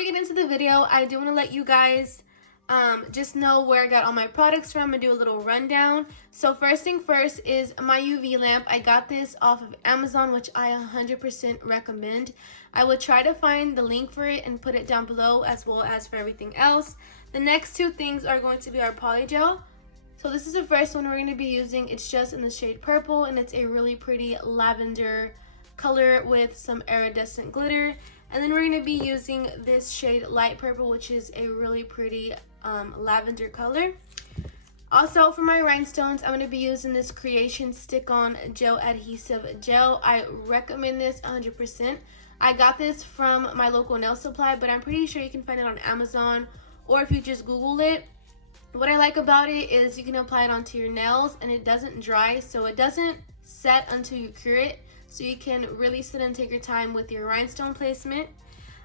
we get into the video, I do want to let you guys just know where I got all my products from and do a little rundown. So first thing first is my UV lamp. I got this off of Amazon, which I 100% recommend. I will try to find the link for it and put it down below, as well as for everything else. The next two things are going to be our Polygel. So this is the first one we're going to be using. It's just in the shade purple, and it's a really pretty lavender color with some iridescent glitter. And then we're going to be using this shade light purple, which is a really pretty lavender color. Also for my rhinestones, I'm going to be using this Creation Stick-On Gel Adhesive Gel. I recommend this 100%. I got this from my local nail supply, but I'm pretty sure you can find it on Amazon, or if you just Google it. What I like about it is you can apply it onto your nails and it doesn't dry, so it doesn't set until you cure it. So you can really sit and take your time with your rhinestone placement.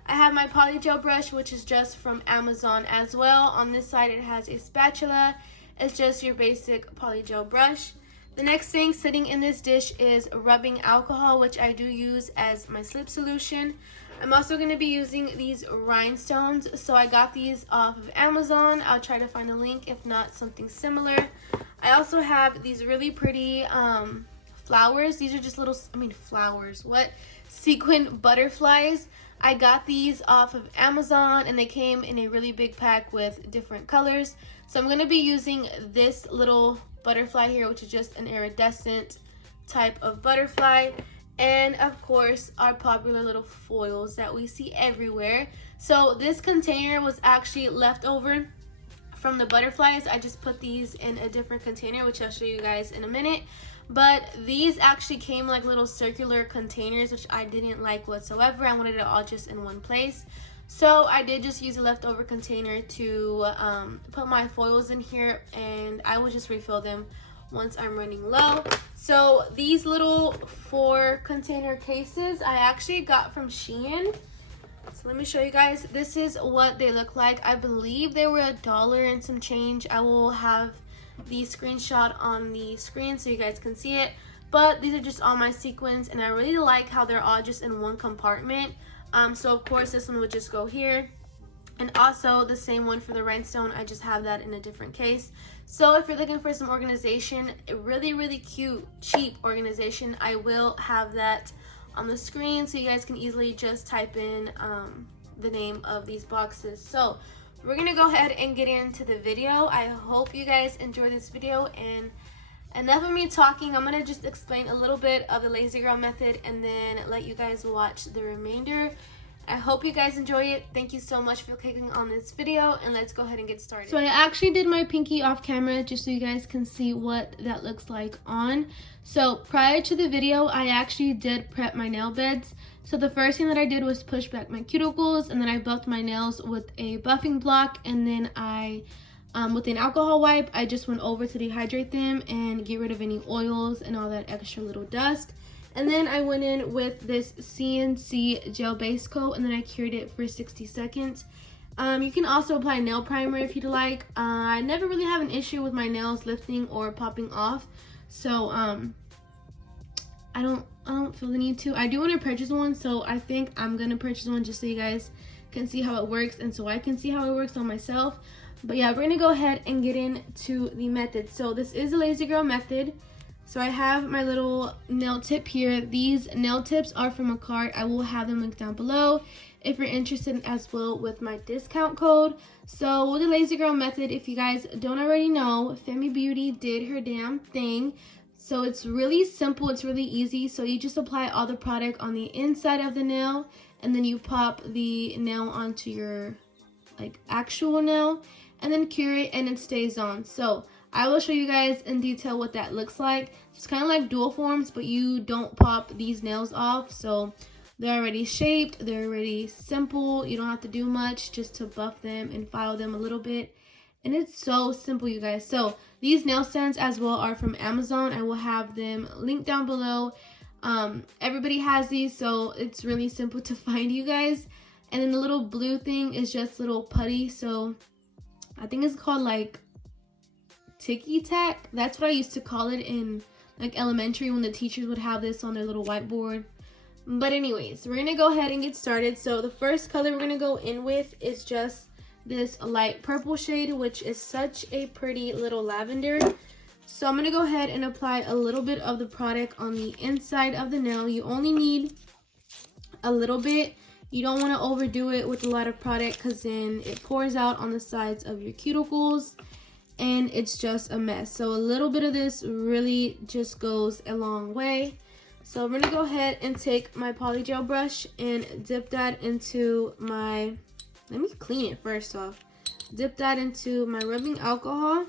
I have my Polygel brush, which is just from Amazon as well. On this side it has a spatula. It's just your basic Polygel brush. The next thing sitting in this dish is rubbing alcohol, which I do use as my slip solution. I'm also going to be using these rhinestones. So I got these off of Amazon. I'll try to find a link, if not something similar. I also have these really pretty flowers. These are just little, sequin butterflies. I got these off of Amazon and they came in a really big pack with different colors. So I'm going to be using this little butterfly here, which is just an iridescent type of butterfly. And of course our popular little foils that we see everywhere. So this container was actually left over from the butterflies. I just put these in a different container, which I'll show you guys in a minute. But these actually came like little circular containers, which I didn't like whatsoever. I wanted it all just in one place. So I did just use a leftover container to put my foils in here, and I will just refill them once I'm running low. So these little 4 container cases I actually got from Shein. So let me show you guys. This is what they look like. I believe they were $1 and some change. I will have the screenshot on the screen so you guys can see it. But these are just all my sequins, and I really like how they're all just in one compartment. So of course this one would just go here, and also the same one for the rhinestone. I just have that in a different case. So if you're looking for some organization, a really cute, cheap organization, I will have that on the screen so you guys can easily just type in the name of these boxes. So we're gonna go ahead and get into the video. I hope you guys enjoy this video, and enough of me talking. I'm gonna just explain a little bit of the lazy girl method and then let you guys watch the remainder. I hope you guys enjoy it. Thank you so much for clicking on this video, and let's go ahead and get started. So I actually did my pinky off camera just so you guys can see what that looks like on. So prior to the video, I actually did prep my nail beds. So the first thing that I did was push back my cuticles, and then I buffed my nails with a buffing block, and then I with an alcohol wipe, I just went over to dehydrate them and get rid of any oils and all that extra little dust. And then I went in with this CNC gel base coat, and then I cured it for 60 seconds. You can also apply nail primer if you'd like. I never really have an issue with my nails lifting or popping off, so I don't feel the need to. I do want to purchase one, so I think I'm gonna purchase one just so you guys can see how it works and so I can see how it works on myself. But yeah, we're gonna go ahead and get into the method. So this is a lazy girl method. So I have my little nail tip here. These nail tips are from Makartt. I will have them linked down below if you're interested as well with my discount code. So with the lazy girl method, if you guys don't already know, Femi Beauty did her damn thing. So it's really simple, it's really easy. So you just apply all the product on the inside of the nail, and then you pop the nail onto your actual nail, and then cure it, and it stays on. So I will show you guys in detail what that looks like. It's kind of like dual forms, but you don't pop these nails off. So they're already shaped, they're already simple. You don't have to do much just to buff them and file them a little bit. And it's so simple, you guys. So these nail stands as well are from Amazon. I will have them linked down below. Everybody has these, so it's really simple to find, you guys. And then the little blue thing is just little putty. So I think it's called like ticky tack. That's what I used to call it in like elementary when the teachers would have this on their little whiteboard. But anyways, we're gonna go ahead and get started. So the first color we're gonna go in with is just this light purple shade, which is such a pretty little lavender. So I'm gonna go ahead and apply a little bit of the product on the inside of the nail. You only need a little bit. You don't want to overdo it with a lot of product because then it pours out on the sides of your cuticles and it's just a mess. So a little bit of this really just goes a long way. So I'm gonna go ahead and take my Polygel brush and dip that into my, let me clean it first off. Dip that into my rubbing alcohol.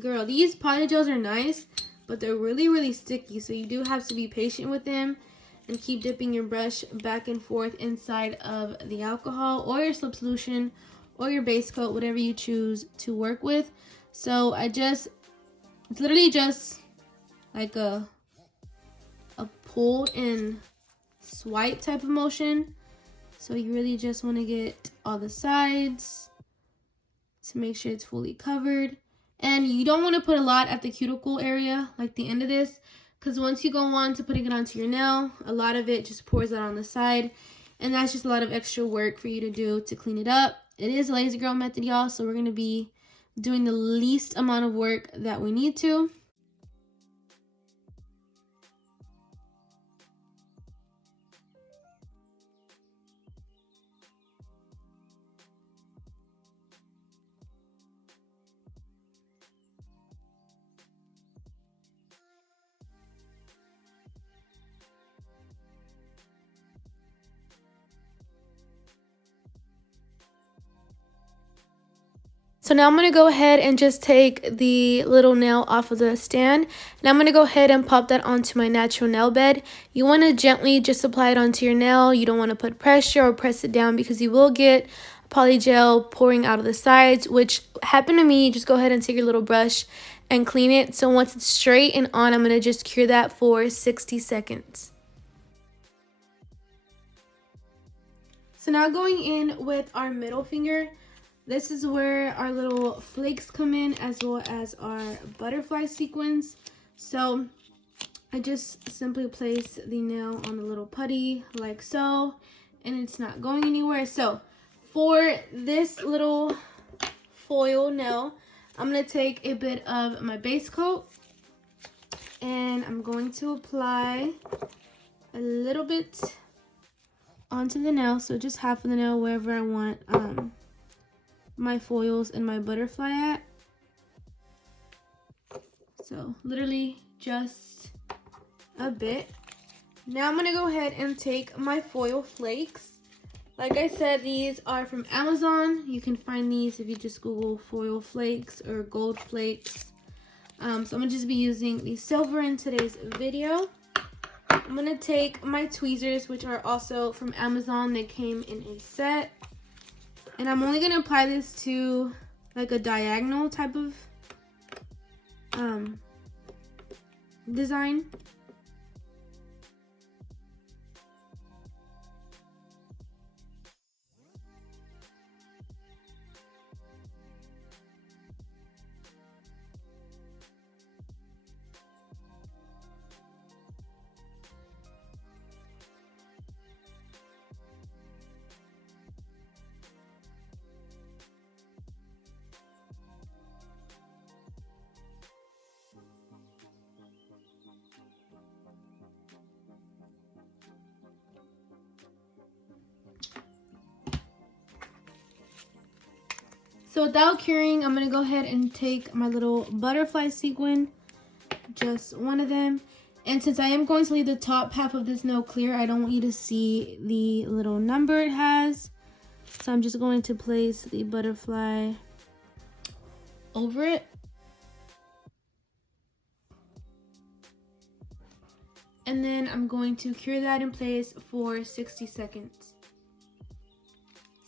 Girl, these Polygels are nice, but they're really sticky, so you do have to be patient with them and keep dipping your brush back and forth inside of the alcohol or your slip solution or your base coat, whatever you choose to work with. So it's literally just like a pull and swipe type of motion. So you really just want to get all the sides to make sure it's fully covered. And you don't want to put a lot at the cuticle area, like the end of this, because once you go on to putting it onto your nail, a lot of it just pours out on the side, and that's just a lot of extra work for you to do to clean it up. It is a lazy girl method, y'all, so we're going to be doing the least amount of work that we need to. So now I'm going to go ahead and just take the little nail off of the stand. And I'm going to go ahead and pop that onto my natural nail bed. You want to gently just apply it onto your nail. You don't want to put pressure or press it down because you will get polygel pouring out of the sides, which happened to me. Just go ahead and take your little brush and clean it. So once it's straight and on, I'm going to just cure that for 60 seconds. So now going in with our middle finger. This is where our little flakes come in, as well as our butterfly sequins. So I just simply place the nail on the little putty like so, and it's not going anywhere. So for this little foil nail, I'm going to take a bit of my base coat, and I'm going to apply a little bit onto the nail. So just half of the nail wherever I want my foils and my butterfly at. So literally just a bit. Now I'm going to go ahead and take my foil flakes. Like I said, these are from Amazon. You can find these if you just Google foil flakes or gold flakes. So I'm going to just be using the silver in today's video. I'm going to take my tweezers, which are also from Amazon. They came in a set. And I'm only going to apply this to like a diagonal type of design. So without curing, I'm going to go ahead and take my little butterfly sequin, just one of them. And since I am going to leave the top half of this nail clear, I don't want you to see the little number it has. So I'm just going to place the butterfly over it. And then I'm going to cure that in place for 60 seconds.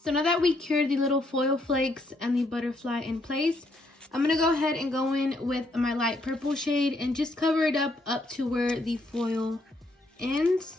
So now that we cured the little foil flakes and the butterfly in place, I'm going to go ahead and go in with my light purple shade and just cover it up to where the foil ends.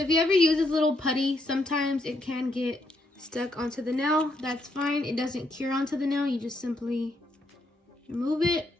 So if you ever use this little putty, sometimes it can get stuck onto the nail. That's fine. It doesn't cure onto the nail. You just simply remove it.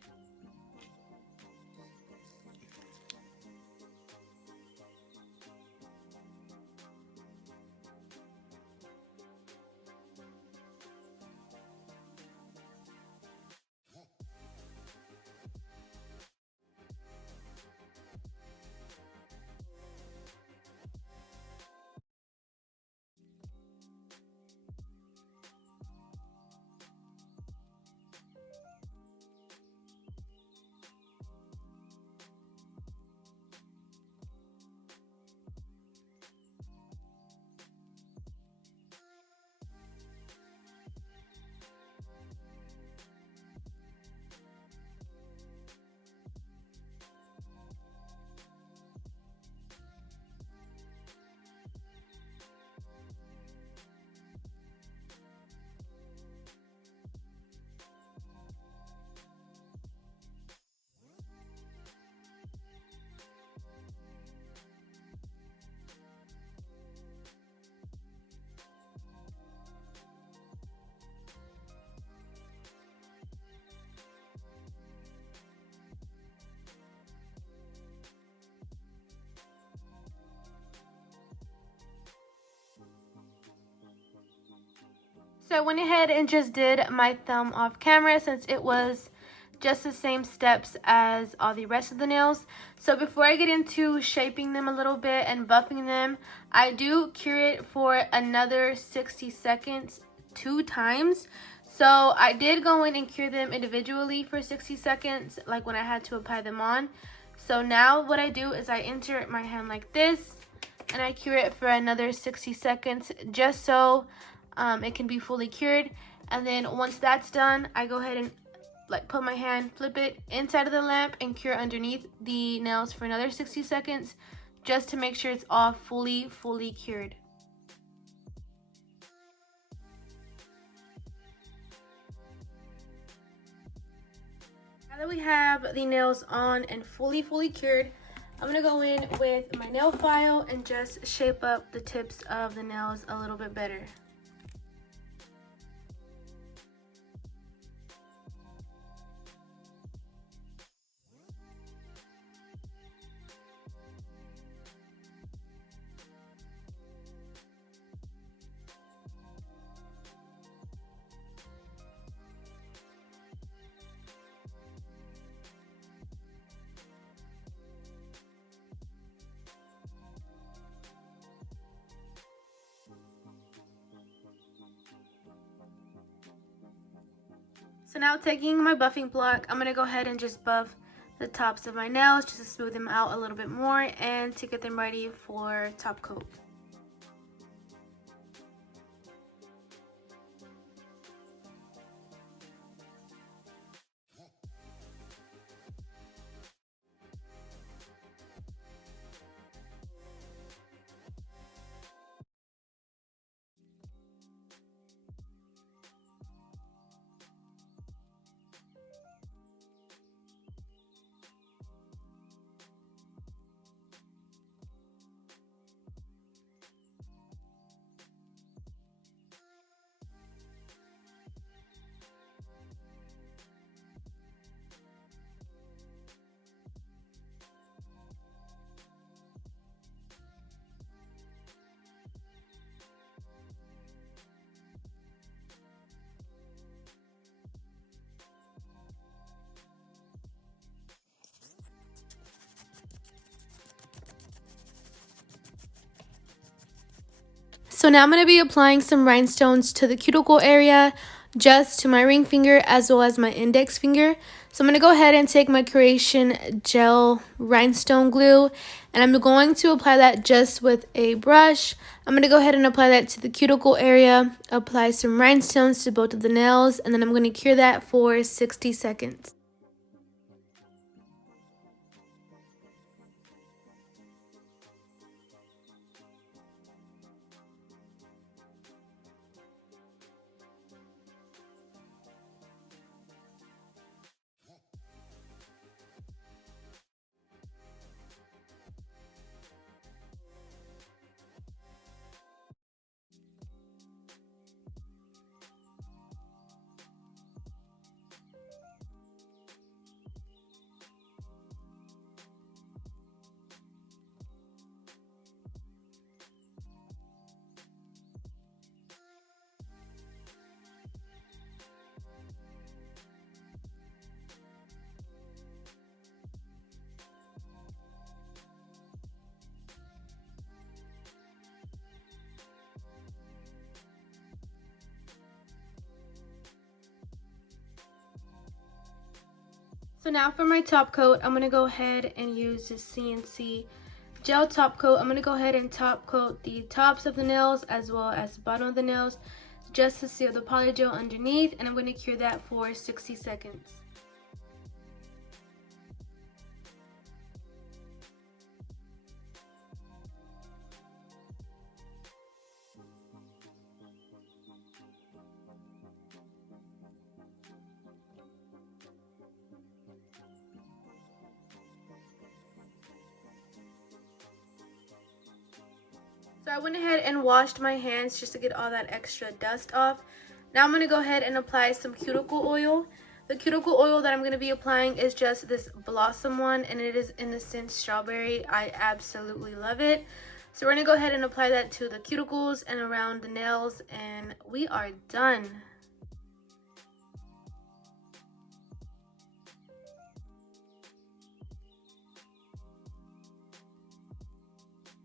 So I went ahead and just did my thumb off camera since it was just the same steps as all the rest of the nails. So before I get into shaping them a little bit and buffing them, I do cure it for another 60 seconds 2 times. So I did go in and cure them individually for 60 seconds, like when I had to apply them on. So now what I do is I insert my hand like this and I cure it for another 60 seconds just so it can be fully cured. And then once that's done, I go ahead and like put my hand, flip it inside of the lamp and cure underneath the nails for another 60 seconds just to make sure it's all fully cured. Now that we have the nails on and fully cured, I'm gonna go in with my nail file and just shape up the tips of the nails a little bit better. So now taking my buffing block, I'm gonna go ahead and just buff the tops of my nails just to smooth them out a little bit more and to get them ready for top coat. So now I'm going to be applying some rhinestones to the cuticle area, just to my ring finger as well as my index finger. So I'm going to go ahead and take my Creation Gel Rhinestone Glue, and I'm going to apply that just with a brush. I'm going to go ahead and apply that to the cuticle area, apply some rhinestones to both of the nails, and then I'm going to cure that for 60 seconds. So now for my top coat, I'm going to go ahead and use this CNC gel top coat. I'm going to go ahead and top coat the tops of the nails as well as the bottom of the nails just to seal the polygel underneath, and I'm going to cure that for 60 seconds. So I went ahead and washed my hands just to get all that extra dust off. Now I'm going to go ahead and apply some cuticle oil. The cuticle oil that I'm going to be applying is just this Blossom one, and it is in the scent strawberry. I absolutely love it. So we're going to go ahead and apply that to the cuticles and around the nails, and we are done.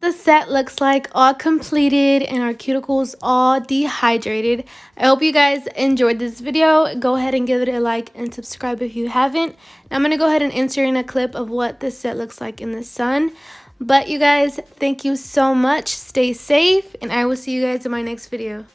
The set looks like all completed and our cuticles all dehydrated. I hope you guys enjoyed this video. Go ahead and give it a like and subscribe if you haven't. I'm going to go ahead and insert in a clip of what this set looks like in the sun. But you guys, thank you so much. Stay safe, and I will see you guys in my next video.